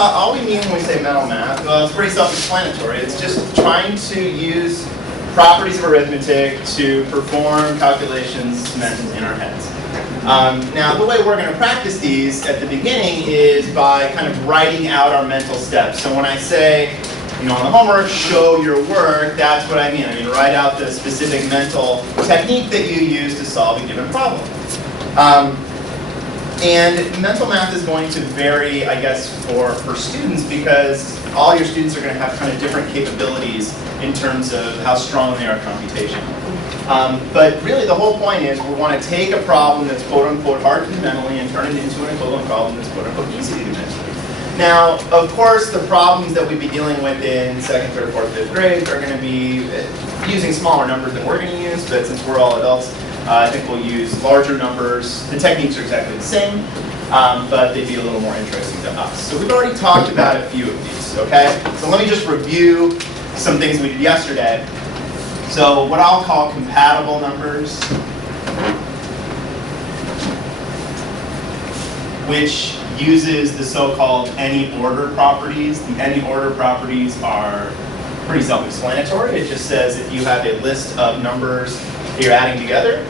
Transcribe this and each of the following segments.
all we mean when we say mental math, well, it's pretty self-explanatory. It's just trying to use properties of arithmetic to perform calculations meant in our heads. Now, the way we're going to practice these at the beginning is by kind of writing out our mental steps. So when I say, on the homework, show your work, that's what I mean. I mean, write out the specific mental technique that you use to solve a given problem. And mental math is going to vary, I guess, for students, because all your students are going to have kind of different capabilities in terms of how strong they are computationally. But really the whole point is we want to take a problem that's quote-unquote hard to do mentally and turn it into an equivalent problem that's quote-unquote easy to do mentally. Now, of course, the problems that we'd be dealing with in 2nd, 3rd, 4th, 5th grades are going to be using smaller numbers than we're going to use, but since we're all adults, I think we'll use larger numbers. The techniques are exactly the same, but they'd be a little more interesting to us. So we've already talked about a few of these, okay? So let me just review some things we did yesterday. So what I'll call compatible numbers, which uses the so-called any order properties. The any order properties are pretty self-explanatory. It just says if you have a list of numbers that you're adding together,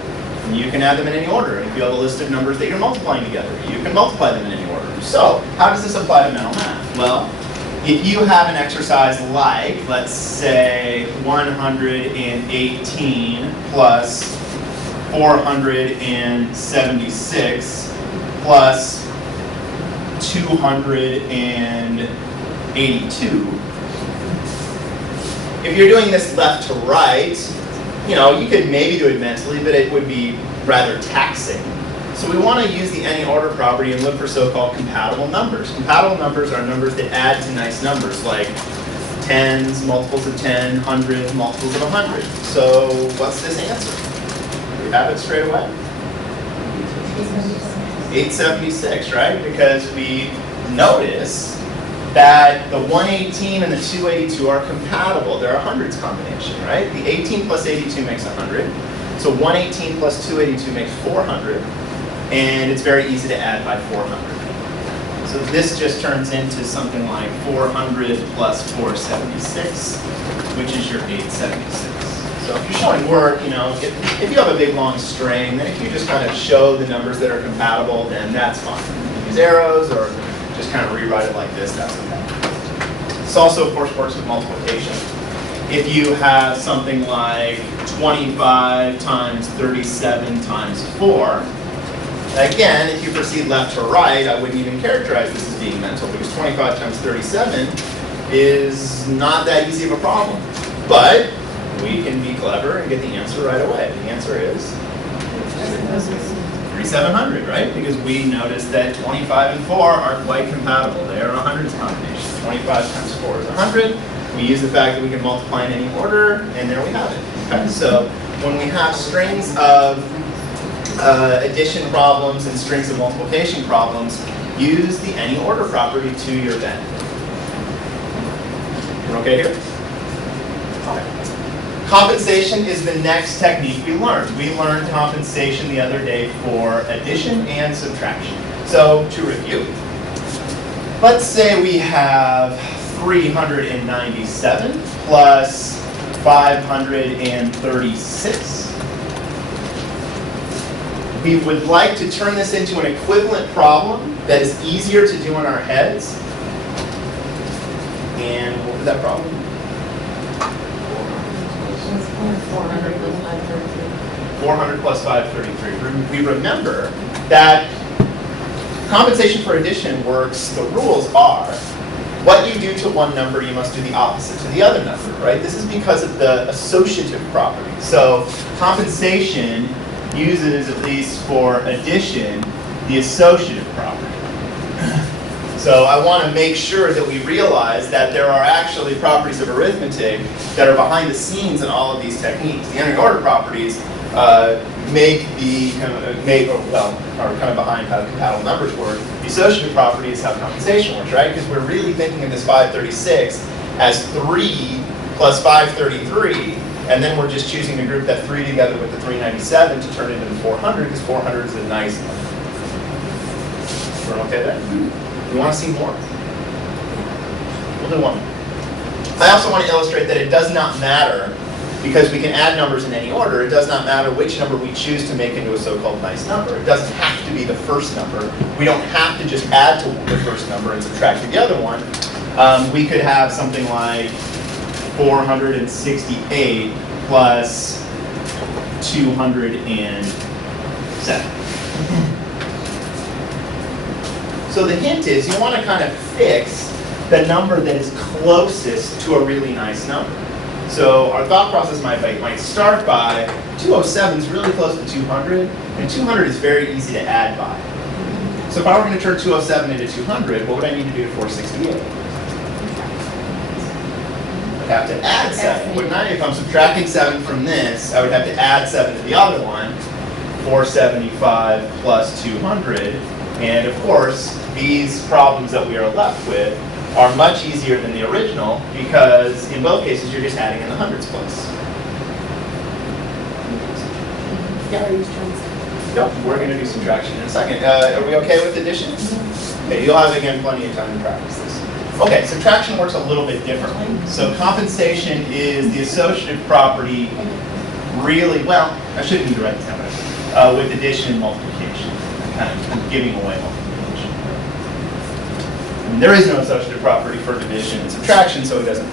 you can add them in any order. If you have a list of numbers that you're multiplying together, you can multiply them in any order. So how does this apply to mental math? Well, if you have an exercise like, let's say, 118 plus 476 plus 282. If you're doing this left to right, you could maybe do it mentally, but it would be rather taxing. So we want to use the any order property and look for so-called compatible numbers. Compatible numbers are numbers that add to nice numbers, like tens, multiples of 10, hundreds, multiples of 100. So what's this answer? We have it straight away. 876, right? Because we notice that the 118 and the 282 are compatible. They're a hundreds combination, right? The 18 plus 82 makes 100. So 118 plus 282 makes 400. And it's very easy to add by 400. So this just turns into something like 400 plus 476, which is your 876. So if you're showing work, if you have a big long string, then if you just kind of show the numbers that are compatible, then that's fine. You can use arrows or just kind of rewrite it like this, that's okay. This also, of course, works with multiplication. If you have something like 25 times 37 times 4, again, if you proceed left to right, I wouldn't even characterize this as being mental, because 25 times 37 is not that easy of a problem. But we can be clever and get the answer right away. The answer is 3700, right? Because we noticed that 25 and 4 are quite compatible. They are a hundreds combination. 25 times 4 is 100. We use the fact that we can multiply in any order, and there we have it. Okay? So when we have strings of addition problems and strings of multiplication problems, use the any order property to your benefit. We're okay here? Okay. Compensation is the next technique we learned. We learned compensation the other day for addition and subtraction. So to review, let's say we have 397 plus 536. We would like to turn this into an equivalent problem that is easier to do in our heads. And what was that problem? 400 plus 533. We remember that compensation for addition works, the rules are, what you do to one number, you must do the opposite to the other number, right? This is because of the associative property. So compensation uses, at least for addition, the associative property. So I want to make sure that we realize that there are actually properties of arithmetic that are behind the scenes in all of these techniques. The any order properties are kind of behind how compatible numbers work. The associative property is how compensation works, right? Because we're really thinking of this 536 as 3 plus 533, and then we're just choosing to group that 3 together with the 397 to turn it into 400, because 400 is a nice number. We're okay there? We want to see more. We'll do 1. I also want to illustrate that it does not matter, because we can add numbers in any order, it does not matter which number we choose to make into a so-called nice number. It doesn't have to be the first number. We don't have to just add to the first number and subtract the other one. We could have something like 468 plus 207. So the hint is you want to kind of fix the number that is closest to a really nice number. So our thought process might start by 207 is really close to 200, and 200 is very easy to add by. So if I were going to turn 207 into 200, what would I need to do to 468? I'd have to add 7, wouldn't I? If I'm subtracting 7 from this, I would have to add 7 to the other one, 475 plus 200. And of course, these problems that we are left with are much easier than the original, because in both cases you're just adding in the hundreds place. Yeah. Nope, we're going to do subtraction in a second. Are we okay with addition? Okay, you'll have again plenty of time to practice this. Okay, subtraction works a little bit differently. So compensation is the associative property really, well, I shouldn't need to write this down, with addition and multiplication. I'm kind of giving away multiplication. There is no associative property for division and subtraction, so it doesn't.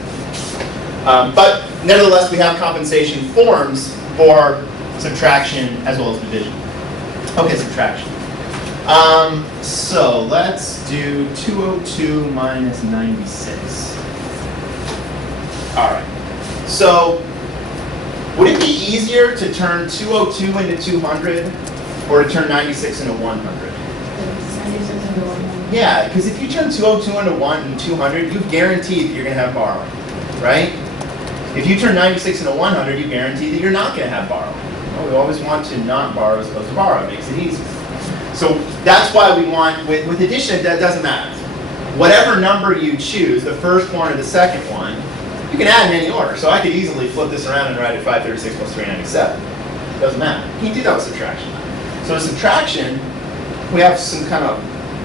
But nevertheless, we have compensation forms for subtraction as well as division. Okay, subtraction. So let's do 202 minus 96. All right. So would it be easier to turn 202 into 200 or to turn 96 into 100? Yeah, because if you turn 202 into 200, you guarantee that you're going to have borrowing, right? If you turn 96 into 100, you guarantee that you're not going to have borrowing. Well, we always want to not borrow as opposed to borrow. It makes it easier. So that's why we want, with addition, that doesn't matter. Whatever number you choose, the first one or the second one, you can add in any order. So I could easily flip this around and write it 536 plus 397. It doesn't matter. You can do that with subtraction. So with subtraction, we have some kind of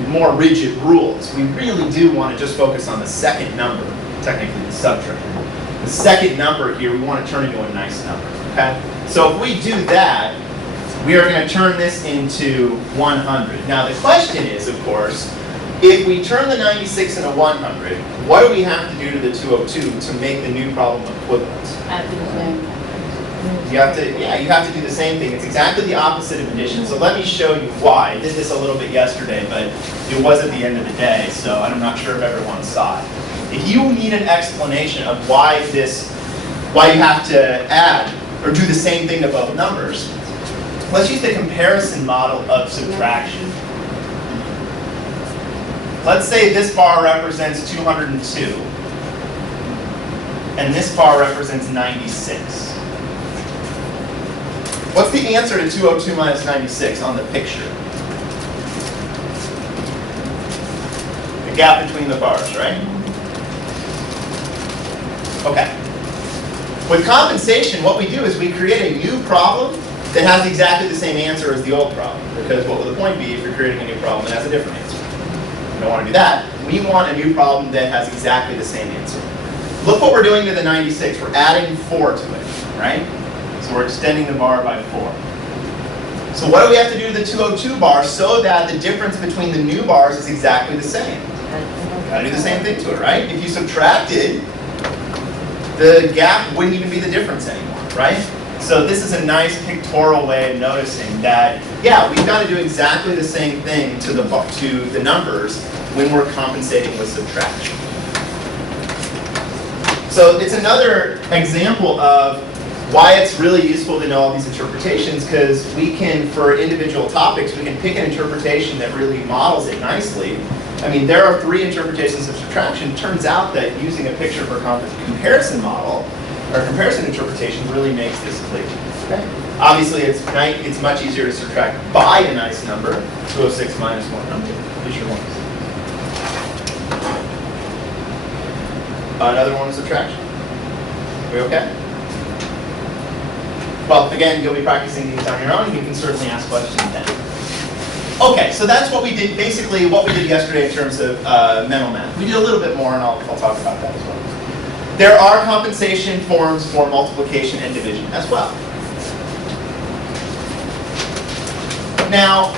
more rigid rules. We really do want to just focus on the second number, technically the subtract. The second number here, we want to turn into a nice number, okay? So if we do that, we are going to turn this into 100. Now the question is, of course, if we turn the 96 into 100, what do we have to do to the 202 to make the new problem equivalent? You have to do the same thing. It's exactly the opposite of addition. So let me show you why. I did this a little bit yesterday, but it was at the end of the day, so I'm not sure if everyone saw it. If you need an explanation of why you have to add or do the same thing to both numbers, let's use the comparison model of subtraction. Let's say this bar represents 202, and this bar represents 96. What's the answer to 202 minus 96 on the picture? The gap between the bars, right? Okay. With compensation, what we do is we create a new problem that has exactly the same answer as the old problem. Because what would the point be if you're creating a new problem that has a different answer? We don't want to do that. We want a new problem that has exactly the same answer. Look what we're doing to the 96. We're adding 4 to it, right? So we're extending the bar by 4. So what do we have to do to the 202 bar so that the difference between the new bars is exactly the same? Gotta do the same thing to it, right? If you subtracted, the gap wouldn't even be the difference anymore, right? So this is a nice pictorial way of noticing that, yeah, we've got to do exactly the same thing to the numbers when we're compensating with subtraction. So it's another example of why it's really useful to know all these interpretations, because we can, for individual topics, we can pick an interpretation that really models it nicely. I mean, there are 3 interpretations of subtraction. It turns out that using a picture for comparison model, or comparison interpretation, really makes this clear. Okay? Obviously, it's much easier to subtract by a nice number, 206 minus 100. Who's your one? Another one is subtraction. We okay? Well, again, you'll be practicing these on your own. You can certainly ask questions then. Okay, so that's what we did, basically what we did yesterday in terms of mental math. We did a little bit more, and I'll talk about that as well. There are compensation forms for multiplication and division as well. Now,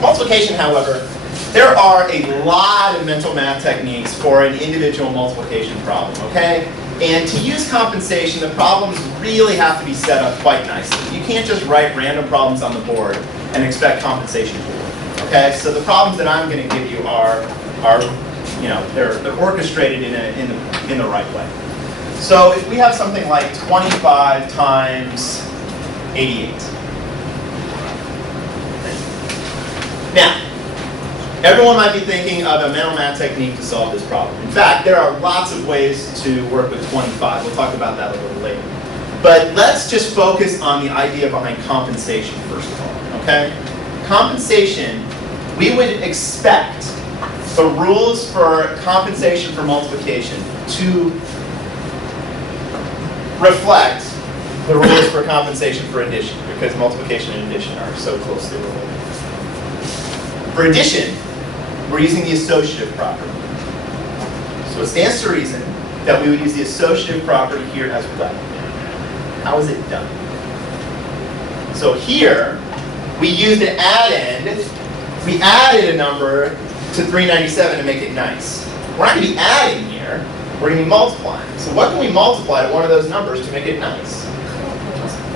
multiplication, however, there are a lot of mental math techniques for an individual multiplication problem, okay? And to use compensation, the problems really have to be set up quite nicely. You can't just write random problems on the board and expect compensation to work, okay? So the problems that I'm going to give you are you know, they're orchestrated in the right way. So if we have something like 25 times 88. Now, everyone might be thinking of a mental math technique to solve this problem. In fact, there are lots of ways to work with 25. We'll talk about that a little later. But let's just focus on the idea behind compensation first of all, okay? Compensation, we would expect the rules for compensation for multiplication to reflect the rules for compensation for addition, because multiplication and addition are so closely related. For addition, we're using the associative property. So it stands to reason that we would use the associative property here as well. How is it done? So here, we used an add-end. We added a number to 397 to make it nice. We're not going to be adding here. We're going to be multiplying. So what can we multiply to one of those numbers to make it nice?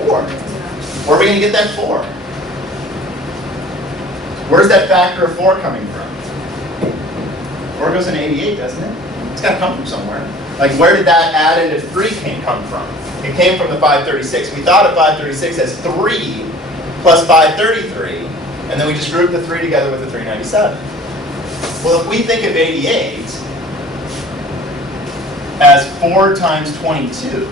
4. Where are we going to get that 4? Where's that factor of 4 coming from? 4 goes in 88, doesn't it? It's got to come from somewhere. Like, where did that addend of 3 come from? It came from the 536. We thought of 536 as 3 plus 533, and then we just grouped the 3 together with the 397. Well, if we think of 88 as 4 times 22,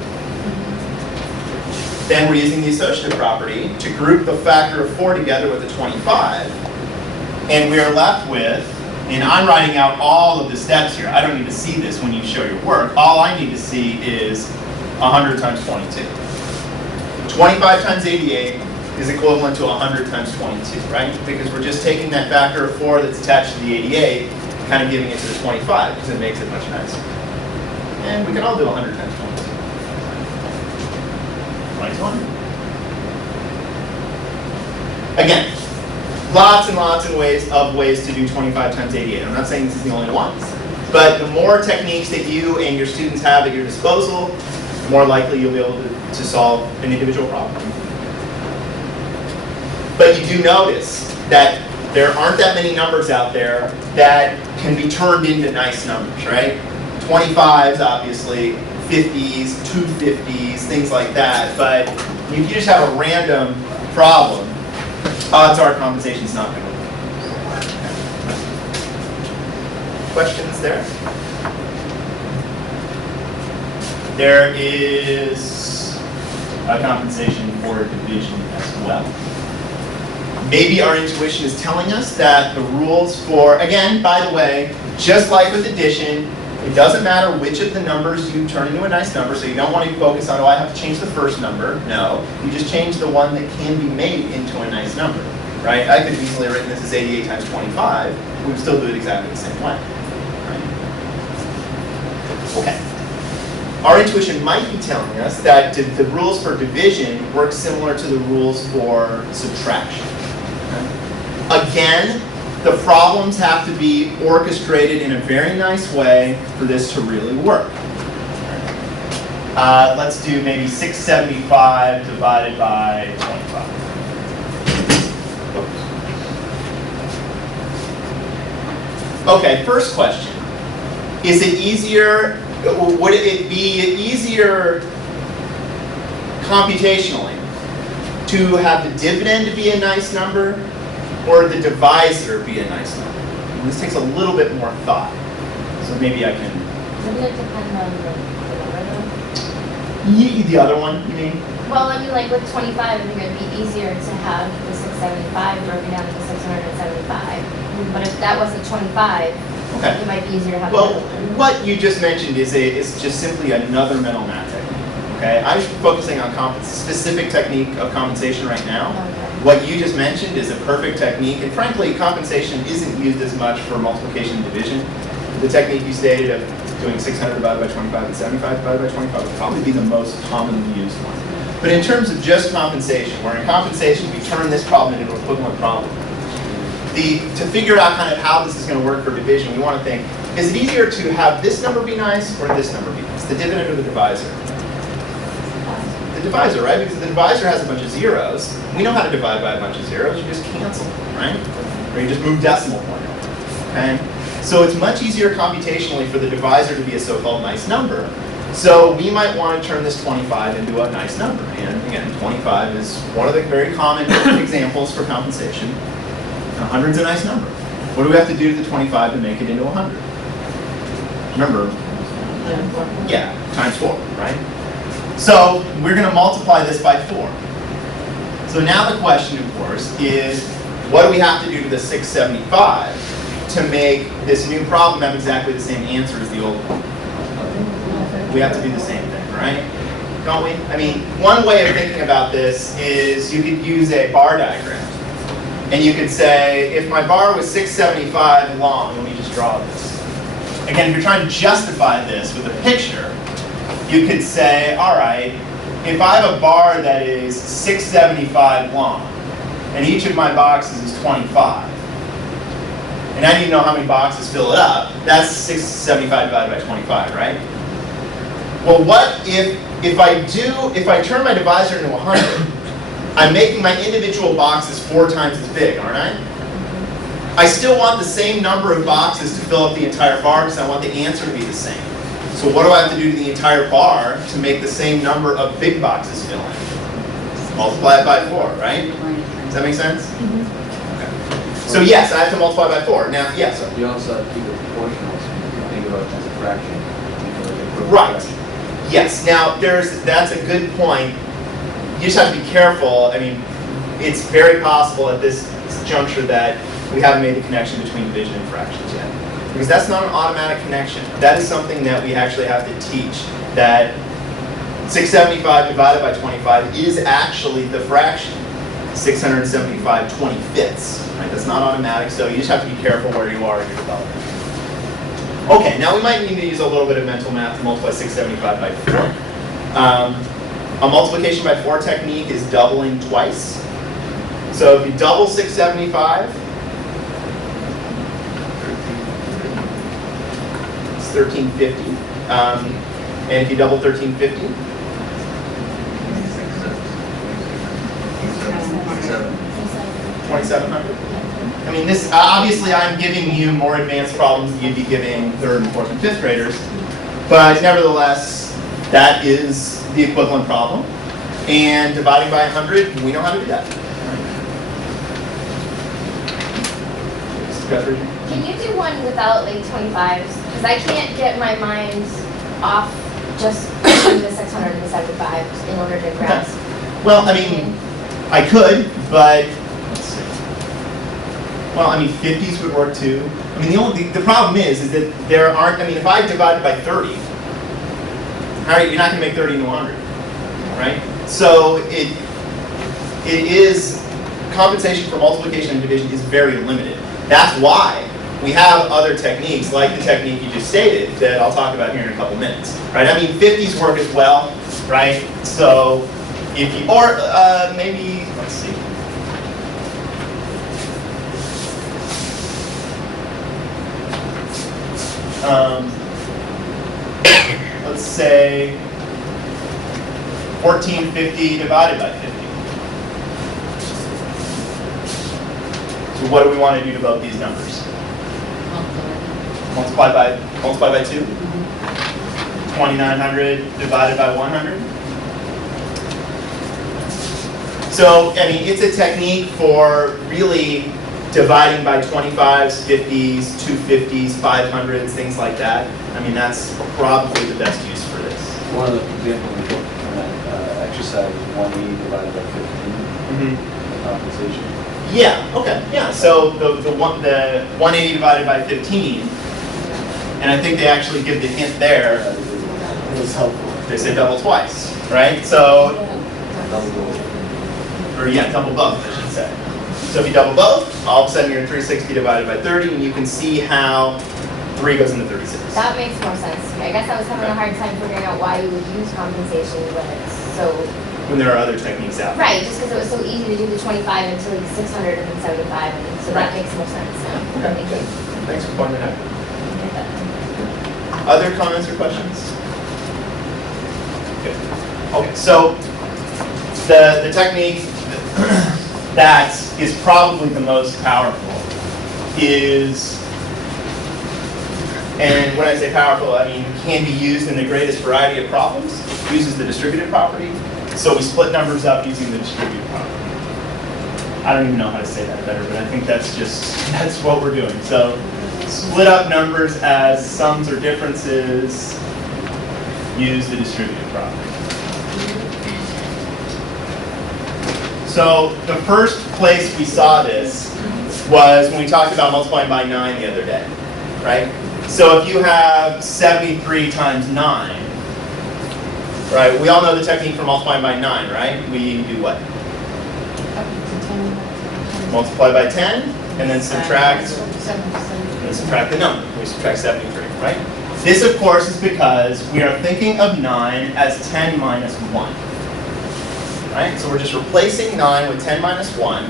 then we're using the associative property to group the factor of 4 together with the 25, and we are left with, and I'm writing out all of the steps here. I don't need to see this when you show your work. All I need to see is 100 times 22. 25 times 88 is equivalent to 100 times 22, right? Because we're just taking that factor of 4 that's attached to the 88, kind of giving it to the 25, because it makes it much nicer. And we can all do 100 times 22. 2200. Again, lots and lots of ways to do 25 times 88. I'm not saying this is the only one, but the more techniques that you and your students have at your disposal, the more likely you'll be able to solve an individual problem. But you do notice that there aren't that many numbers out there that can be turned into nice numbers, right? 25s, obviously, 50s, 250s, things like that. But if you just have a random problem, odds are compensation's not going to work. Questions there? There is a compensation for division as well. Maybe our intuition is telling us that the rules for, again, by the way, just like with addition, it doesn't matter which of the numbers you turn into a nice number, so you don't want to focus on, oh, I have to change the first number. No, you just change the one that can be made into a nice number, right? I could have easily written this as 88 times 25. We would still do it exactly the same way, right? Okay. Our intuition might be telling us that the rules for division work similar to the rules for subtraction. Again, the problems have to be orchestrated in a very nice way for this to really work. Let's do maybe 675 divided by 25. Okay, first question. Is it easier, would it be easier computationally to have the dividend be a nice number or the divisor be a nice number? And this takes a little bit more thought. So maybe I can... Wouldn't it depend on the number though? The other one, you mean? Well, I mean, like with 25, I think it would be easier to have the 675 broken down to 675. But if that wasn't 25, okay, it might be easier to have well, another one. What you just mentioned is just simply another mental math technique. Okay, I'm focusing on specific technique of compensation right now. Okay. What you just mentioned is a perfect technique, and frankly, compensation isn't used as much for multiplication and division. The technique you stated of doing 600 divided by 25 and 75 divided by 25 would probably be the most commonly used one. But in terms of just compensation, where in compensation we turn this problem into an equivalent problem, to figure out kind of how this is going to work for division, we want to think, is it easier to have this number be nice or this number be nice? The dividend or the divisor? The divisor, right? Because the divisor has a bunch of zeros. We know how to divide by a bunch of zeros. You just cancel them, right? Or you just move decimal point. Okay? So it's much easier computationally for the divisor to be a so-called nice number. So we might want to turn this 25 into a nice number. And again, 25 is one of the very common examples for compensation. 100's a nice number. What do we have to do to the 25 to make it into 100? Remember, yeah, times 4, right? So we're going to multiply this by 4. So now the question, of course, is what do we have to do to the 675 to make this new problem have exactly the same answer as the old one? We have to do the same thing, right? Don't we? I mean, one way of thinking about this is you could use a bar diagram. And you could say, if my bar was 675 long, let me just draw this. Again, if you're trying to justify this with a picture, you could say, all right, if I have a bar that is 675 long, and each of my boxes is 25, and I need to know how many boxes fill it up, that's 675 divided by 25, right? Well, what if I turn my divisor into 100, I'm making my individual boxes 4 times as big, aren't I? I still want the same number of boxes to fill up the entire bar because I want the answer to be the same. So what do I have to do to the entire bar to make the same number of big boxes fill in? Multiply it by 4, right? Does that make sense? Okay. So yes, I have to multiply by 4. Now, yes. You also have to keep it proportional, so you can think about it as a fraction. Right. Yes. Now, that's a good point. You just have to be careful. I mean, it's very possible at this juncture that we haven't made the connection between division and fractions yet. Because that's not an automatic connection. That is something that we actually have to teach. That 675 divided by 25 is actually the fraction 675 25ths. Right? That's not automatic, so you just have to be careful where you are in your development. Okay, now we might need to use a little bit of mental math to multiply 675 by 4. A multiplication by 4 technique is doubling twice. So if you double 675, it's 1350. And if you double 1350, 2700. I mean, this obviously I'm giving you more advanced problems than you'd be giving 3rd and 4th and 5th graders, but nevertheless, that is the equivalent problem. And dividing by 100, we know how to do that. Can you do one without like 25s? Because I can't get my mind off just doing the 675 in order to grasp. Well, I mean, I could, but let's see. Well, I mean, 50s would work too. I mean, the problem is that there aren't. I mean, if I divide by 30, you're not going to make 30 into 100, right? So it is compensation for multiplication and division is very limited. That's why we have other techniques like the technique you just stated that I'll talk about here in a couple minutes, right? I mean, 50s work as well, right? So if you, or maybe, let's see. Let's say 1450 divided by 50. So what do we want to do to both these numbers? Multiply by 2? 2900 divided by 100? So, I mean, it's a technique for really dividing by 25s, 50s, 250s, 500s, things like that. I mean, that's probably the best use for this. One of the examples we took from that exercise is 180 divided by 15, compensation. Yeah, okay, yeah, so the 180 divided by 15, and I think they actually give the hint there. It was helpful. They say double twice, right? So, Double goal. or yeah, double both, I should say. So if you double both, all of a sudden you're 360 divided by 30, and you can see how 3 goes into 36. That makes more sense to me. I guess I was having a hard time figuring out why you would use compensation when it's so, When there are other techniques out there. right, just because it was so easy to do the 25 until like 600 and then 75, and so that Right. makes more sense now. Okay, Thank you. Thanks for pointing it out. Get that. Other comments or questions? Good. Okay, so the technique that is probably the most powerful is, and when I say powerful, I mean can be used in the greatest variety of problems, uses the distributive property. So we split numbers up using the distributive property. I don't even know how to say that better, but I think that's what we're doing. So split up numbers as sums or differences, use the distributive property. So the first place we saw this was when we talked about multiplying by 9 the other day, right? So if you have 73 times 9, right? We all know the technique for multiplying by 9, right? We do what? Multiply by 10, and then subtract the number. We subtract 73, right? This, of course, is because we are thinking of 9 as 10 minus 1. Right? So we're just replacing 9 with 10 minus 1,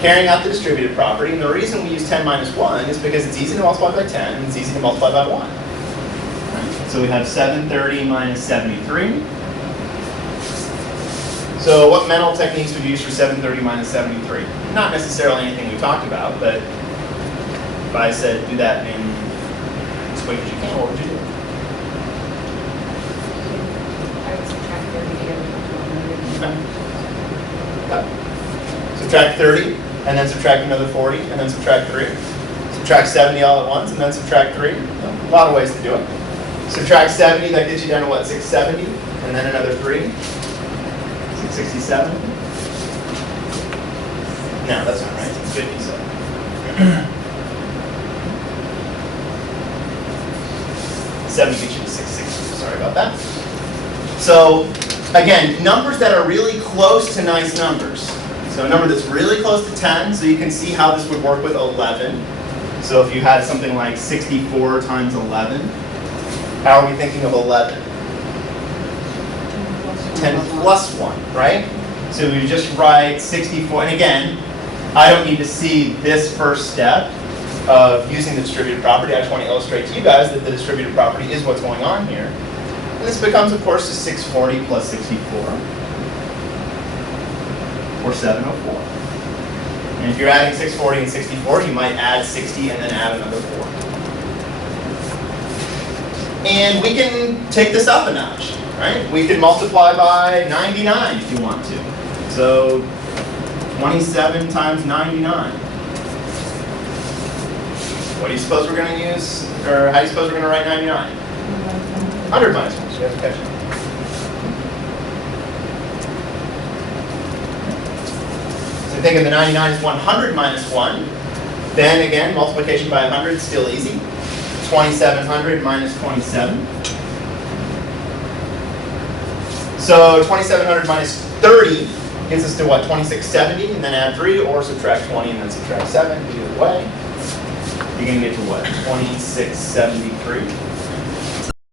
carrying out the distributive property. And the reason we use 10 minus 1 is because it's easy to multiply by 10, and it's easy to multiply by 1. Right? So we have 730 minus 73. So what mental techniques would you use for 730 minus 73? Not necessarily anything we talked about, but if I said do that in as quick as you can, what would you do? I would subtract 30 Subtract 30, and then subtract another 40, and then subtract 3. Subtract 70 all at once, and then subtract 3. A lot of ways to do it. Subtract 70, that gets you down to what, 670? And then another 3. 667? No, that's not right. It's 57. Seven gets you to 660. Sorry about that. So, again, numbers that are really close to nice numbers. So a number that's really close to 10, so you can see how this would work with 11. So if you had something like 64 times 11, how are we thinking of 11? 10 plus 1, right? So we just write 64, and again, I don't need to see this first step of using the distributive property. I just want to illustrate to you guys that the distributive property is what's going on here. And this becomes, of course, just 640 plus 64, or 704. And if you're adding 640 and 64, you might add 60 and then add another 4. And we can take this up a notch, right? We can multiply by 99 if you want to. So 27 times 99. What do you suppose we're going to use, or how do you suppose we're going to write 99? 100 minus 1, so you have to catch it. So think of the 99 as 100 minus 1. Then again, multiplication by 100 is still easy. 2700 minus 27. So 2700 minus 30 gets us to what? 2670, and then add 3, or subtract 20 and then subtract 7. Either way, you're going to get to what? 2673.